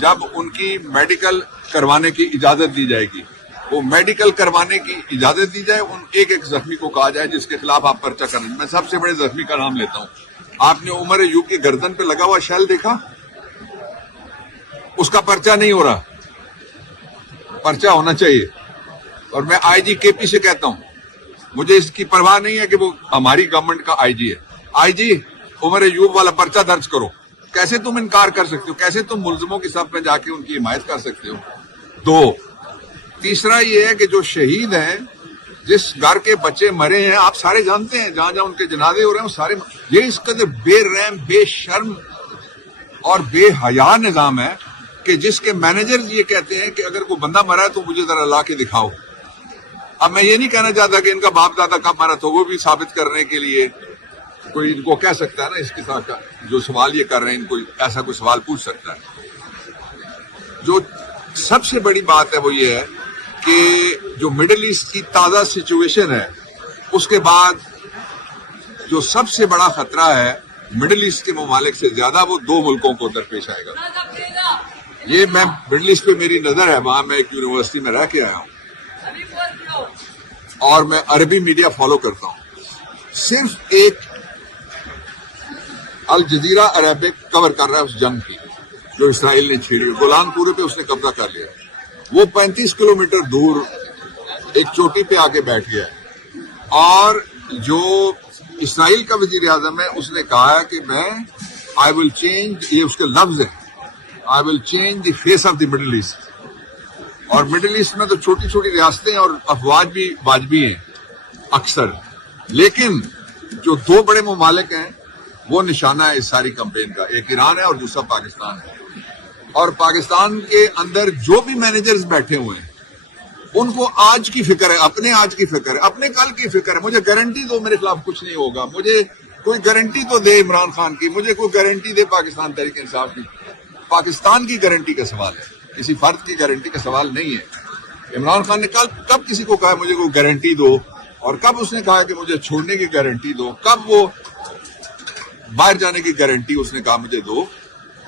जब उनकी मेडिकल करवाने की इजाजत दी जाएगी। वो मेडिकल करवाने की इजाजत दी जाए, उन एक एक जख्मी को कहा जाए जिसके खिलाफ आप पर्चा करें। मैं सबसे बड़े जख्मी का नाम लेता हूं। आपने उमर अय्यूब की गर्दन पे लगा हुआ शैल देखा? उसका पर्चा नहीं हो रहा, पर्चा होना चाहिए। और मैं आईजी केपी से कहता हूं, मुझे इसकी परवाह नहीं है कि वो हमारी गवर्नमेंट का आईजी है। आईजी उमर अय्यूब वाला पर्चा दर्ज करो। कैसे तुम इनकार कर सकते हो? कैसे तुम मुलजिमों की सफ में जाके उनकी हिमायत कर सकते हो? दो, तीसरा ये है कि जो शहीद हैं, जिस घर के बच्चे मरे हैं, आप सारे जानते हैं, जहां जहां उनके जनाजे हो रहे हैं, वो सारे, ये इस कदर बेरहम, बेशर्म और बेहया निजाम है कि जिसके मैनेजर ये कहते हैं कि अगर कोई बंदा मरा है तो मुझे जरा ला के दिखाओ। अब मैं ये नहीं कहना चाहता कि इनका बाप दादा कब मरा, तो वो भी साबित करने के लिए कोई इनको कह सकता है ना, इसके साथ का जो सवाल ये कर रहे हैं, इनको ऐसा कोई सवाल पूछ सकता है। जो सबसे बड़ी बात है वो ये है कि जो मिडिल ईस्ट की ताजा सिचुएशन है, उसके बाद जो सबसे बड़ा खतरा है मिडिल ईस्ट के ममालिक से ज्यादा, वो दो मुल्कों को दरपेश आएगा। ये मैं मिडिल ईस्ट पे मेरी नजर है, वहां मैं एक यूनिवर्सिटी में रह के आया हूं और मैं अरबी मीडिया फॉलो करता हूं। सिर्फ एक अल जजीरा अरबिक कवर कर रहा है उस जंग की जो इसराइल ने छेड़ी। गोलान पूरे पे उसने कब्जा कर लिया। वो 35 किलोमीटर दूर एक चोटी पे आके बैठ गया है और जो इसराइल का वजीर आजम है उसने कहा है कि मैं आई विल चेंज, ये उसके लफ्ज है, I will change the face of the middle east. और मिडिल ईस्ट में तो छोटी छोटी रियासतें और अफवाज भी वाजबी हैं अक्सर, लेकिन जो दो बड़े ममालिक हैं वो निशाना है इस सारी कैंपेन का। एक ईरान है और दूसरा पाकिस्तान है। और पाकिस्तान के अंदर जो भी मैनेजर्स बैठे हुए हैं उनको आज की फिक्र है, अपने आज की फिक्र है, अपने कल की फिक्र है। मुझे गारंटी दो मेरे खिलाफ कुछ नहीं होगा, मुझे कोई गारंटी तो दे इमरान खान की, मुझे कोई गारंटी दे पाकिस्तान तहरीक इंसाफ की। पाकिस्तान की गारंटी का सवाल है, किसी फर्द की गारंटी का सवाल नहीं है। इमरान खान ने कब किसी को कहा मुझे कोई गारंटी दो, और कब उसने कहा कि मुझे छोड़ने की गारंटी दो, कब वो बाहर जाने की गारंटी उसने कहा मुझे दो?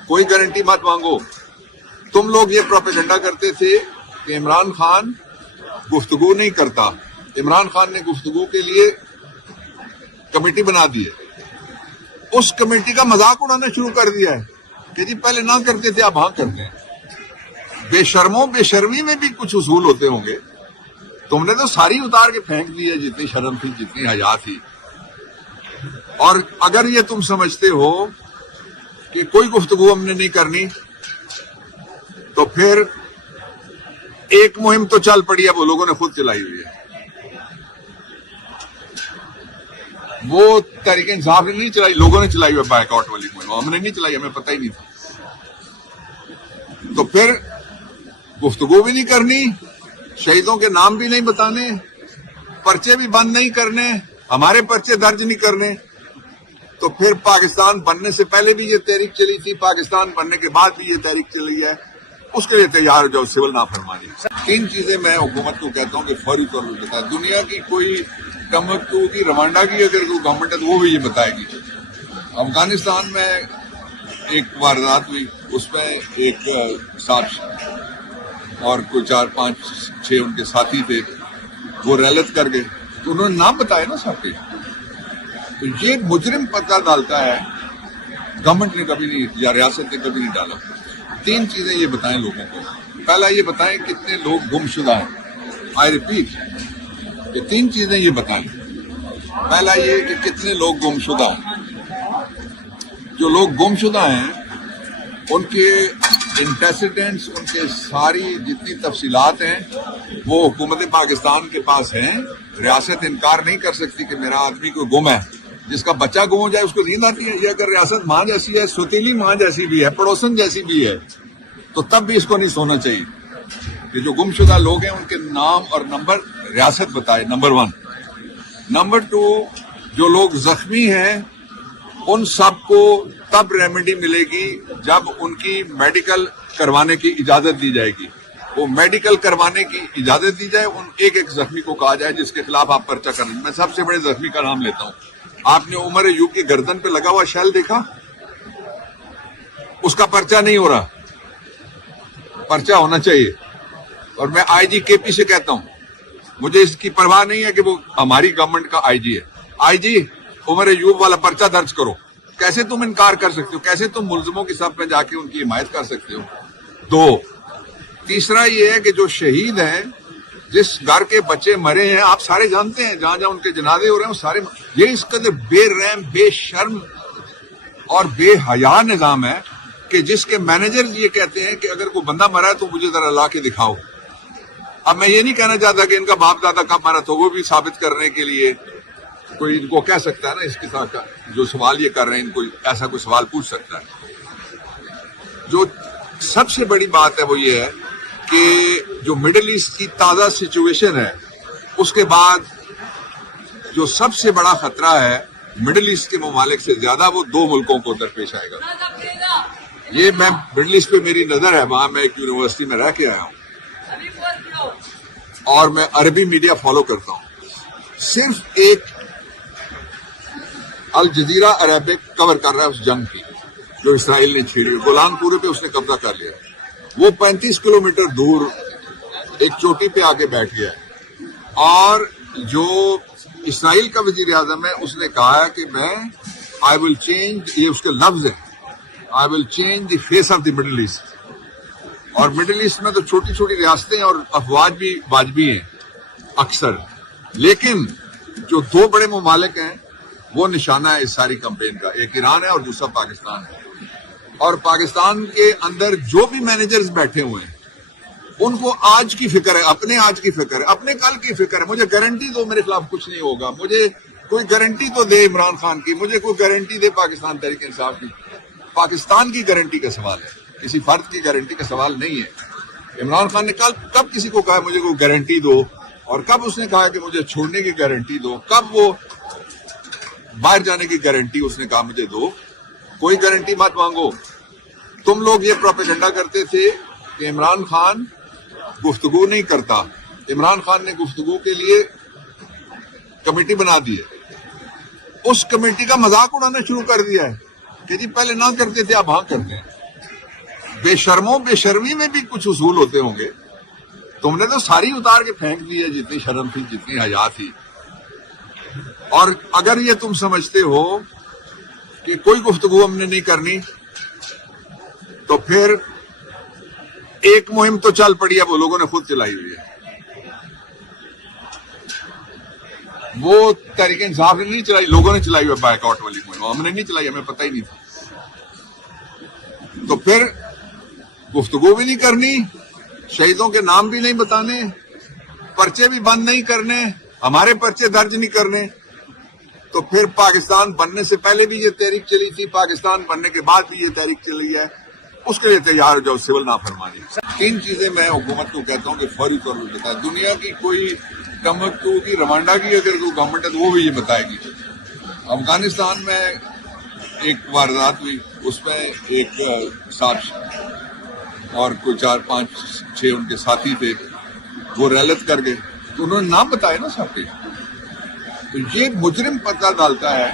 कोई गारंटी मत मांगो। तुम लोग ये प्रोपेगेंडा करते थे कि इमरान खान गुफ्तगू नहीं करता। इमरान खान ने गुफ्तगू के लिए कमेटी बना दी है। उस कमेटी का मजाक उड़ाना शुरू कर दिया है कि जी पहले ना करते थे, अब हाँ करते हैं। बेशर्मों, बेशर्मी में भी कुछ उसूल होते होंगे। तुमने तो सारी उतार के फेंक दी है, जितनी शर्म थी, जितनी हया थी। और अगर ये तुम समझते हो कि कोई गुफ्तगू हमने नहीं करनी, तो फिर एक मुहिम तो चल पड़ी है, वो लोगों ने खुद चलाई हुई है। वो तहरीक इंसाफ ने नहीं चलाई, लोगों ने चलाई हुई बायकॉट वाली मुहिम। हमने नहीं चलाई, हमें पता ही नहीं था। तो फिर गुफ्तगू भी नहीं करनी, शहीदों के नाम भी नहीं बताने, पर्चे भी बंद नहीं करने, हमारे पर्चे दर्ज नहीं करने। तो फिर पाकिस्तान बनने से पहले भी ये तहरीक चली थी, पाकिस्तान बनने के बाद भी ये तहरीक चली है, उसके लिए तैयार हो जाओ सिविल नाफरमानी। 3 चीजें मैं हुकूमत को कहता हूँ कि फौरी तौर पर बताए। दुनिया की कोई टम्बकटू की, रवांडा की अगर कोई गवर्नमेंट है तो वो भी ये बताएगी। अफगानिस्तान में एक वारदात हुई, उसमें एक साथ और कोई 4-5-6 उनके साथी थे, वो रैलत कर गए, तो उन्होंने नाम बताया ना सबके। तो ये मुजरिम पता डालता है, गवर्नमेंट ने कभी नहीं या रियासत ने कभी नहीं डाला। 3 चीजें ये बताएं लोगों को। पहला ये बताएं कितने लोग गुमशुदा हैं। आई रिपीट, ये 3 चीजें ये बताएं। पहला ये कि कितने लोग गुमशुदा हैं। जो लोग गुमशुदा हैं उनके इंटेसिडेंट्स, उनके सारी जितनी तफसीलात हैं वो हुकूमत पाकिस्तान के पास हैं। रियासत इनकार नहीं कर सकती कि मेरा आदमी कोई गुम है। जिसका बच्चा गुम हो जाए उसको नींद आती है। ये अगर रियासत मां जैसी है, सुतीली मां जैसी भी है, पड़ोसन जैसी भी है, तो तब भी इसको नहीं सोना चाहिए कि जो गुमशुदा लोग हैं उनके नाम और नंबर रियासत बताए, नंबर 1। नंबर 2, जो लोग जख्मी हैं उन सबको तब रेमेडी मिलेगी जब उनकी मेडिकल करवाने की इजाजत दी जाएगी। वो मेडिकल करवाने की इजाजत दी जाए, उन एक एक जख्मी को कहा जाए जिसके खिलाफ आप पर्चा करें। मैं सबसे बड़े जख्मी का नाम लेता हूं। आपने उमर अय्यूब की गर्दन पे लगा हुआ शैल देखा? उसका पर्चा नहीं हो रहा, पर्चा होना चाहिए। और मैं आईजी केपी से कहता हूं, मुझे इसकी परवाह नहीं है कि वो हमारी गवर्नमेंट का आईजी है। आईजी उमर अयूब वाला पर्चा दर्ज करो। कैसे तुम इनकार कर सकते हो? कैसे तुम मुलजमों की सफ में जाके उनकी हिमायत कर सकते हो? दो, तीसरा ये है कि जो शहीद हैं, जिस घर के बच्चे मरे हैं, आप सारे जानते हैं, जहां जहां उनके जनाजे हो रहे हैं वो सारे, ये इस कदर बेरहम, बेशर्म और बेहया निजाम है कि जिसके मैनेजर ये कहते हैं कि अगर कोई बंदा मरा है तो मुझे जरा ला के दिखाओ। अब मैं ये नहीं कहना चाहता कि इनका बाप दादा कब मरा, तो वो भी साबित करने के लिए कोई इनको कह सकता है ना, इसके साथ जो सवाल ये कर रहे हैं, इनको ऐसा कोई सवाल पूछ सकता है। जो सबसे बड़ी बात है वो ये है कि जो मिडिल ईस्ट की ताजा सिचुएशन है, उसके बाद जो सबसे बड़ा खतरा है मिडिल ईस्ट के ममालिक से ज्यादा, वो दो मुल्कों को दरपेश आएगा। ये मैं मिडिल ईस्ट पे मेरी नजर है, वहां मैं एक यूनिवर्सिटी में रह के आया हूं और मैं अरबी मीडिया फॉलो करता हूं। सिर्फ एक अल जजीरा अरबिक कवर कर रहा है उस जंग की जो इसराइल ने छेड़ी, गोलान पूरे पे उसने कब्जा कर लिया। वो 35 किलोमीटर दूर एक चोटी पे आके बैठ गया है और जो इसराइल का वजीर आजम है उसने कहा है कि मैं आई विल चेंज, ये उसके लफ्ज है, I will change the face of the middle east. और मिडिल ईस्ट में तो छोटी छोटी रियासतें और अफवाज भी वाजबी हैं अक्सर, लेकिन जो दो बड़े ममालिक हैं वो निशाना है इस सारी कैंपेन का, एक ईरान है और दूसरा पाकिस्तान है। और पाकिस्तान के अंदर जो भी मैनेजर्स बैठे हुए हैं उनको आज की फिक्र है, अपने आज की फिक्र है, अपने कल की फिक्र है। मुझे गारंटी दो मेरे खिलाफ कुछ नहीं होगा, मुझे कोई गारंटी तो दे इमरान खान की, मुझे कोई गारंटी दे पाकिस्तान तहरीक इंसाफ की। पाकिस्तान की गारंटी का सवाल है, किसी फर्द की गारंटी का सवाल नहीं है। इमरान खान ने कब किसी को कहा मुझे कोई गारंटी दो, और कब उसने कहा कि मुझे छोड़ने की गारंटी दो, कब वो बाहर जाने की गारंटी उसने कहा मुझे दो? कोई गारंटी मत मांगो। तुम लोग ये प्रोपेगेंडा करते थे कि इमरान खान गुफ्तगू नहीं करता, इमरान खान ने गुफ्तगू के लिए कमेटी बना दी है, उस कमेटी का मजाक उड़ाना शुरू कर दिया है कि जी पहले ना करते थे अब हाँ करते हैं। बेशर्मों, बेशर्मी में भी कुछ उसूल होते होंगे, तुमने तो सारी उतार के फेंक दी है जितनी शर्म थी, जितनी हया थी। और अगर ये तुम समझते हो कि कोई गुफ्तगू हमने नहीं करनी, तो फिर एक मुहिम तो चल पड़ी है, वो लोगों ने खुद चलाई हुई है। वो तहरीक इंसाफ ने नहीं चलाई, लोगों ने चलाई हुई बायकॉट वाली मुहिम, हमने नहीं चलाई, हमें पता ही नहीं था। तो फिर गुफ्तगू भी नहीं करनी, शहीदों के नाम भी नहीं बताने, पर्चे भी बंद नहीं करने, हमारे पर्चे दर्ज नहीं करने, तो फिर पाकिस्तान बनने से पहले भी ये तहरीक चली थी, पाकिस्तान बनने के बाद भी ये तहरीक चली है, उसके लिए तैयार हो जाओ सिविल नाफरमानी। 3 चीजें मैं हुकूमत को कहता हूँ कि फौरी तौर पर बताए। दुनिया की कोई टम्बकटू की, रवांडा की अगर कोई गवर्नमेंट है तो वो भी ये बताएगी। अफगानिस्तान में एक वारदात हुई, उसमें एक साथ और कोई 4-5-6 उनके साथी थे, वो रैलत कर गए, तो उन्होंने नाम बताया ना सबके। तो ये मुजरिम पता डालता है,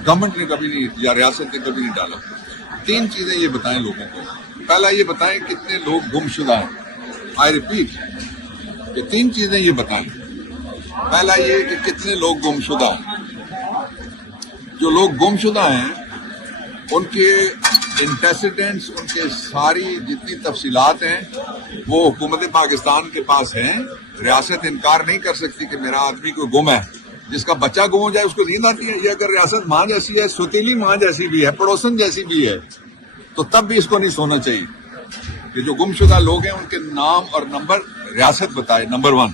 गवर्नमेंट ने कभी नहीं या रियासत ने कभी नहीं डाला। 3 चीजें ये बताएं लोगों को। पहला ये बताएं कितने लोग गुमशुदा हैं, आई रिपीट, ये 3 चीजें ये बताएं। पहला ये कि कितने लोग गुमशुदा हैं। जो लोग गुमशुदा हैं उनके इंटेसिडेंट्स, उनके सारी जितनी तफसीलात हैं वो हुकूमत पाकिस्तान के पास हैं। रियासत इनकार नहीं कर सकती कि मेरा आदमी कोई गुम है। जिसका बच्चा गुम हो जाए उसको नींद आती है। ये अगर रियासत माँ जैसी है, सुतीली माँ जैसी भी है, पड़ोसन जैसी भी है, तो तब भी इसको नहीं सोना चाहिए कि जो गुमशुदा लोग हैं उनके नाम और नंबर रियासत बताए, नंबर 1।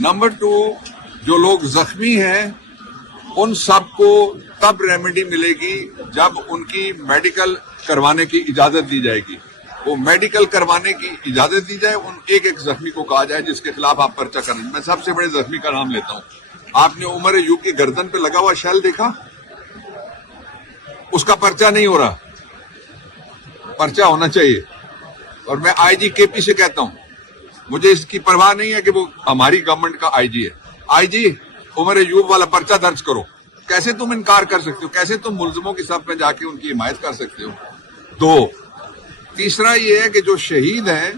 नंबर 2, जो लोग जख्मी हैं उन सबको तब रेमेडी मिलेगी जब उनकी मेडिकल करवाने की इजाजत दी जाएगी। वो मेडिकल करवाने की इजाजत दी जाए, उन एक जख्मी को कहा जाए जिसके खिलाफ आप पर्चा करें। मैं सबसे बड़े जख्मी का नाम लेता हूं। आपने उमर अयूब की गर्दन पे लगा हुआ शेल देखा? उसका पर्चा नहीं हो रहा, पर्चा होना चाहिए। और मैं आईजी केपी से कहता हूं, मुझे इसकी परवाह नहीं है कि वो हमारी गवर्नमेंट का आईजी है। आईजी उमर अयूब वाला पर्चा दर्ज करो। कैसे तुम इनकार कर सकते हो? कैसे तुम मुलजमों की सफ में जाके उनकी हिमायत कर सकते हो? 2, تیسرا یہ ہے کہ جو شہید ہیں،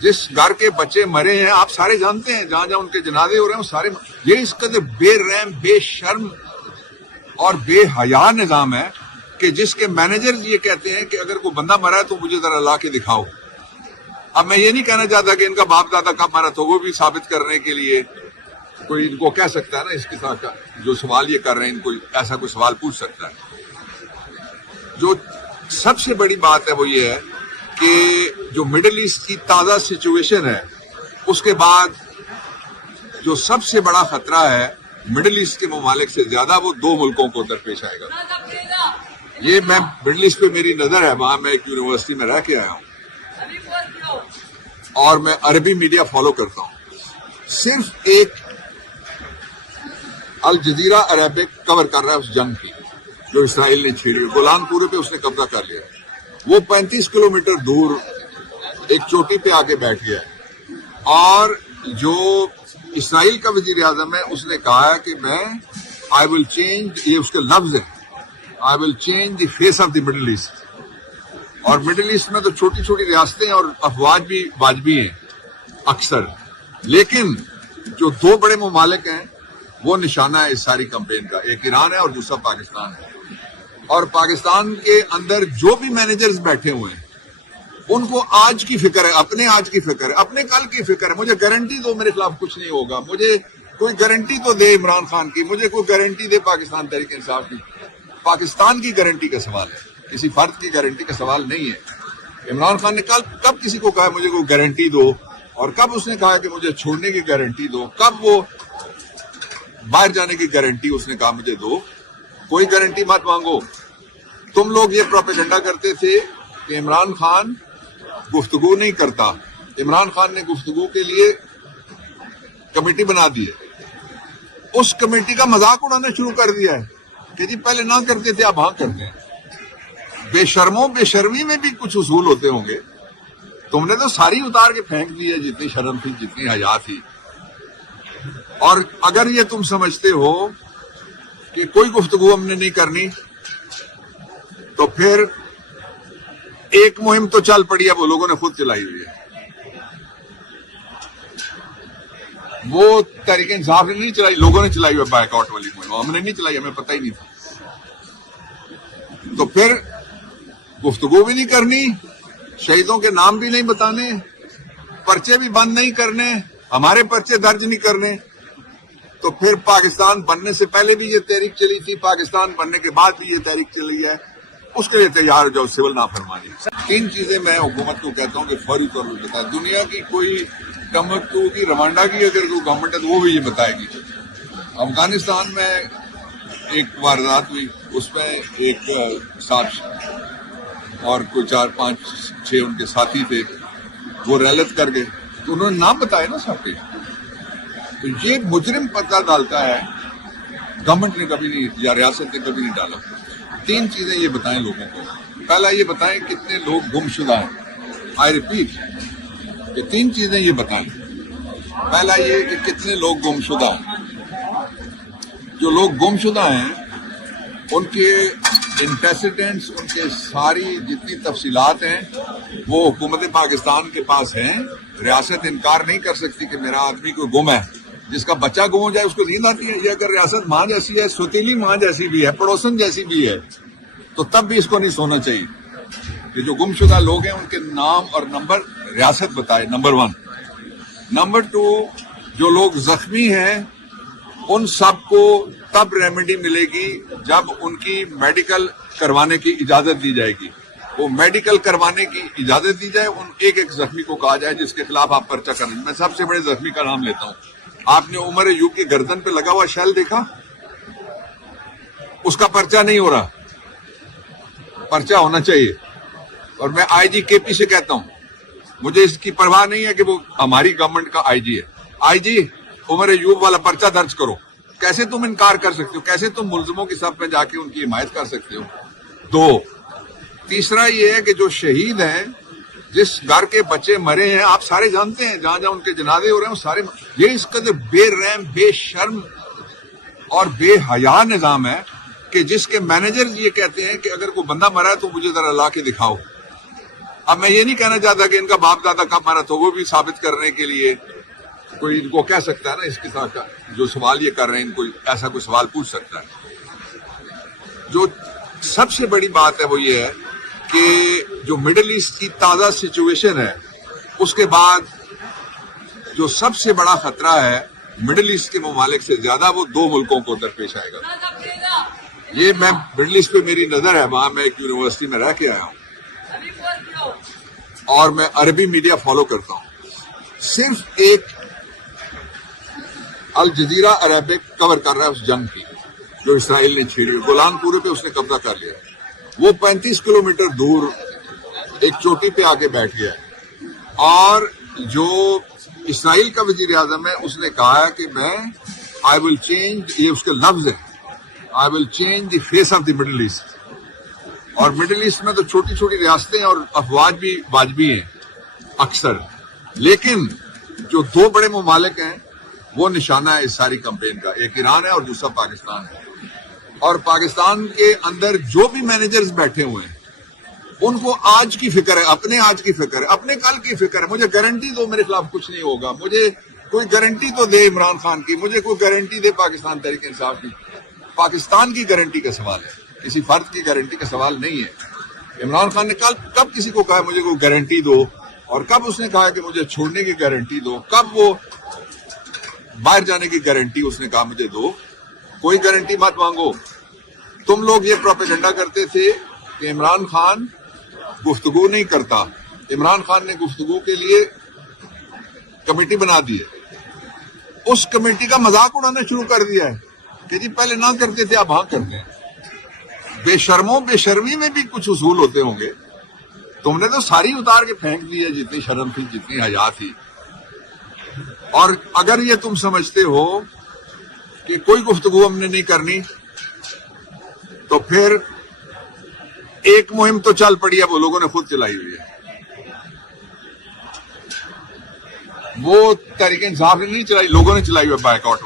جس گھر کے بچے مرے ہیں، آپ سارے جانتے ہیں، جہاں جہاں ان کے جنازے ہو رہے ہیں وہ سارے، یہ اس قدر بے رحم، بے شرم اور بے حیا نظام ہے کہ جس کے مینیجر یہ کہتے ہیں کہ اگر کوئی بندہ مرا ہے تو مجھے ذرا لا کے دکھاؤ۔ اب میں یہ نہیں کہنا چاہتا کہ ان کا باپ دادا کب مرا تھا، وہ بھی ثابت کرنے کے لیے کوئی ان کو کہہ سکتا ہے نا، اس کے ساتھ جو سوال یہ کر رہے ہیں ان کو ایسا کوئی سوال پوچھ سکتا ہے۔ جو سب سے بڑی بات ہے وہ یہ ہے کہ جو مڈل ایسٹ کی تازہ سچویشن ہے، اس کے بعد جو سب سے بڑا خطرہ ہے مڈل ایسٹ کے ممالک سے زیادہ، وہ دو ملکوں کو درپیش آئے گا۔ یہ میں مڈل ایسٹ پہ میری نظر ہے، وہاں میں ایک یونیورسٹی میں رہ کے آیا ہوں اور میں عربی میڈیا فالو کرتا ہوں۔ صرف ایک الجزیرہ عربک کور کر رہا ہے اس جنگ کی جو اسرائیل نے چھیڑی، گولان پورے پہ اس نے قبضہ کر لیا۔ وہ 35 کلومیٹر دور ایک چوٹی پہ آ کے بیٹھ گیا ہے، اور جو اسرائیل کا وزیر اعظم ہے اس نے کہا ہے کہ میں آئی ول چینج، یہ اس کے لفظ ہے، I will change the face of the Middle East. اور مڈل ایسٹ میں تو چھوٹی چھوٹی ریاستیں اور افواج بھی واجبی ہیں اکثر، لیکن جو دو بڑے ممالک ہیں وہ نشانہ ہے اس ساری کمپین کا، ایک ایران ہے اور دوسرا پاکستان ہے۔ اور پاکستان کے اندر جو بھی مینیجرز بیٹھے ہوئے ہیں ان کو آج کی فکر ہے، اپنے آج کی فکر ہے، اپنے کل کی فکر ہے۔ مجھے گارنٹی دو میرے خلاف کچھ نہیں ہوگا، مجھے کوئی گارنٹی تو دے عمران خان کی، مجھے کوئی گارنٹی دے پاکستان تحریک انصاف کی۔ پاکستان کی گارنٹی کا سوال ہے، کسی فرد کی گارنٹی کا سوال نہیں ہے۔ عمران خان نے کب کسی کو کہا مجھے کوئی گارنٹی دو، اور کب اس نے کہا کہ مجھے چھوڑنے کی گارنٹی دو، کب وہ باہر جانے کی گارنٹی اس نے کہا مجھے دو؟ کوئی گارنٹی مت مانگو۔ تم لوگ یہ پروپیگنڈا کرتے تھے کہ عمران خان گفتگو نہیں کرتا، عمران خان نے گفتگو کے لیے کمیٹی بنا دی ہے، اس کمیٹی کا مذاق اڑانا شروع کر دیا ہے کہ جی پہلے نہ کرتے تھے اب ہاں کرتے ہیں۔ بے شرموں، بے شرمی میں بھی کچھ اصول ہوتے ہوں گے، تم نے تو ساری اتار کے پھینک دی ہے جتنی شرم تھی، جتنی حیا تھی۔ اور اگر یہ تم سمجھتے ہو کہ کوئی گفتگو ہم نے نہیں کرنی تو پھر ایک مہم تو چل پڑی ہے، وہ لوگوں نے خود چلائی ہوئی ہے۔ وہ تحریک انصاف نے نہیں چلائی، لوگوں نے چلائی ہوئی بائیک آؤٹ والی مہم، ہم نے نہیں چلائی، ہمیں پتہ ہی نہیں تھا۔ تو پھر گفتگو بھی نہیں کرنی، شہیدوں کے نام بھی نہیں بتانے، پرچے بھی بند نہیں کرنے، ہمارے پرچے درج نہیں کرنے، تو پھر پاکستان بننے سے پہلے بھی یہ تحریک چلی تھی، پاکستان بننے کے بعد بھی یہ تحریک چلی ہے، اس کے لیے تیار ہو جاؤ سول نافرمانی۔ 3 چیزیں میں حکومت کو کہتا ہوں کہ فوری طور پر بتائے۔ دنیا کی کوئی ٹمبکٹو کی، روانڈا کی اگر کوئی گورنمنٹ ہے تو وہ بھی یہ بتائے گی۔ افغانستان میں ایک واردات ہوئی، اس میں ایک صاحب اور کوئی 4 5 6 ان کے ساتھی تھے، وہ ریلت کر گئے، تو انہوں نے نام بتایا نا سب کے۔ تو یہ مجرم پتہ ڈالتا ہے، گورنمنٹ نے کبھی نہیں یا ریاست نے کبھی نہیں ڈالا۔ 3 چیزیں یہ بتائیں لوگوں کو۔ پہلا یہ بتائیں کتنے لوگ گم شدہ ہیں، آئی ریپیٹ کہ 3 چیزیں یہ بتائیں۔ پہلا یہ کہ کتنے لوگ گم شدہ ہیں۔ جو لوگ گم شدہ ہیں ان کے انٹیسیڈنٹس، ان کے ساری جتنی تفصیلات ہیں وہ حکومت پاکستان کے پاس ہیں۔ ریاست انکار نہیں کر سکتی کہ میرا آدمی کوئی گم ہے۔ جس کا بچہ گم ہو جائے اس کو نیند آتی ہے؟ یہ اگر ریاست ماں جیسی ہے، سوتیلی ماں جیسی بھی ہے، پڑوسن جیسی بھی ہے، تو تب بھی اس کو نہیں سونا چاہیے کہ جو گم شدہ لوگ ہیں ان کے نام اور نمبر ریاست بتائے، نمبر 1۔ نمبر 2، جو لوگ زخمی ہیں ان سب کو تب ریمیڈی ملے گی جب ان کی میڈیکل کروانے کی اجازت دی جائے گی۔ وہ میڈیکل کروانے کی اجازت دی جائے، ان ایک ایک زخمی کو کہا جائے جس کے خلاف آپ پرچہ کریں۔ میں سب سے بڑے زخمی کا نام لیتا ہوں۔ آپ نے عمر ایوب کی گردن پہ لگا ہوا شیل دیکھا؟ اس کا پرچہ نہیں ہو رہا، پرچہ ہونا چاہیے۔ اور میں آئی جی کے پی سے کہتا ہوں، مجھے اس کی پرواہ نہیں ہے کہ وہ ہماری گورنمنٹ کا آئی جی ہے، آئی جی عمر ایوب والا پرچہ درج کرو۔ کیسے تم انکار کر سکتے ہو؟ کیسے تم ملزموں کی صف میں جا کے ان کی حمایت کر سکتے ہو؟ 2، تیسرا یہ ہے کہ جو شہید ہیں، جس گھر کے بچے مرے ہیں، آپ سارے جانتے ہیں، جہاں جہاں ان کے جنازے ہو رہے ہیں وہ سارے، یہ اس قدر بے رحم، بے شرم اور بے حیا نظام ہے کہ جس کے مینیجر یہ کہتے ہیں کہ اگر کوئی بندہ مرا ہے تو مجھے ذرا لا کے دکھاؤ۔ اب میں یہ نہیں کہنا چاہتا کہ ان کا باپ دادا کب مرا تو وہ بھی ثابت کرنے کے لیے کوئی ان کو کہہ سکتا ہے نا، اس کے ساتھ جو سوال یہ کر رہے ہیں ان کو ایسا کوئی سوال پوچھ سکتا ہے۔ جو سب سے بڑی بات ہے وہ یہ ہے کہ جو مڈل ایسٹ کی تازہ سچویشن ہے، اس کے بعد جو سب سے بڑا خطرہ ہے مڈل ایسٹ کے ممالک سے زیادہ، وہ دو ملکوں کو درپیش آئے گا۔ یہ میں مڈل ایسٹ پہ میری نظر ہے، وہاں میں ایک یونیورسٹی میں رہ کے آیا ہوں اور میں عربی میڈیا فالو کرتا ہوں۔ صرف ایک الجزیرہ عربک کور کر رہا ہے اس جنگ کی جو اسرائیل نے چھیڑی، گولان پورے پہ اس نے قبضہ کر لیا۔ وہ 35 کلومیٹر دور ایک چوٹی پہ آ کے بیٹھ گیا ہے، اور جو اسرائیل کا وزیر اعظم ہے اس نے کہا ہے کہ میں آئی ول چینج، یہ اس کے لفظ ہے، I will change the face of the Middle East. اور مڈل ایسٹ میں تو چھوٹی چھوٹی ریاستیں اور افواج بھی واجبی ہیں اکثر، لیکن جو دو بڑے ممالک ہیں وہ نشانہ ہے اس ساری کمپین کا، ایک ایران ہے اور دوسرا پاکستان ہے۔ اور پاکستان کے اندر جو بھی مینیجرز بیٹھے ہوئے ہیں ان کو آج کی فکر ہے، اپنے آج کی فکر ہے، اپنے کل کی فکر ہے۔ مجھے گارنٹی دو میرے خلاف کچھ نہیں ہوگا، مجھے کوئی گارنٹی تو دے عمران خان کی، مجھے کوئی گارنٹی دے پاکستان تحریک انصاف کی۔ پاکستان کی گارنٹی کا سوال ہے، کسی فرد کی گارنٹی کا سوال نہیں ہے۔ عمران خان نے کب کسی کو کہا مجھے کوئی گارنٹی دو، اور کب اس نے کہا کہ مجھے چھوڑنے کی گارنٹی دو، کب وہ باہر جانے کی گارنٹی اس نے کہا مجھے دو؟ کوئی گارنٹی مت مانگو۔ تم لوگ یہ پروپیگنڈا کرتے تھے کہ عمران خان گفتگو نہیں کرتا، عمران خان نے گفتگو کے لیے کمیٹی بنا دی ہے، اس کمیٹی کا مذاق اڑانا شروع کر دیا ہے کہ جی پہلے نہ کرتے تھے اب ہاں کرتے ہیں۔ بے شرموں، بے شرمی میں بھی کچھ اصول ہوتے ہوں گے، تم نے تو ساری اتار کے پھینک دی ہے، جتنی شرم تھی، جتنی حیا تھی۔ اور اگر یہ تم سمجھتے ہو کہ کوئی گفتگو ہم نے نہیں کرنی تو پھر ایک مہم تو چل پڑی ہے، وہ لوگوں نے خود چلائی ہوئی ہے، وہ تحریک انصاف نے نہیں چلائی، لوگوں نے چلائی ہوئی ہے، بائیکاٹ۔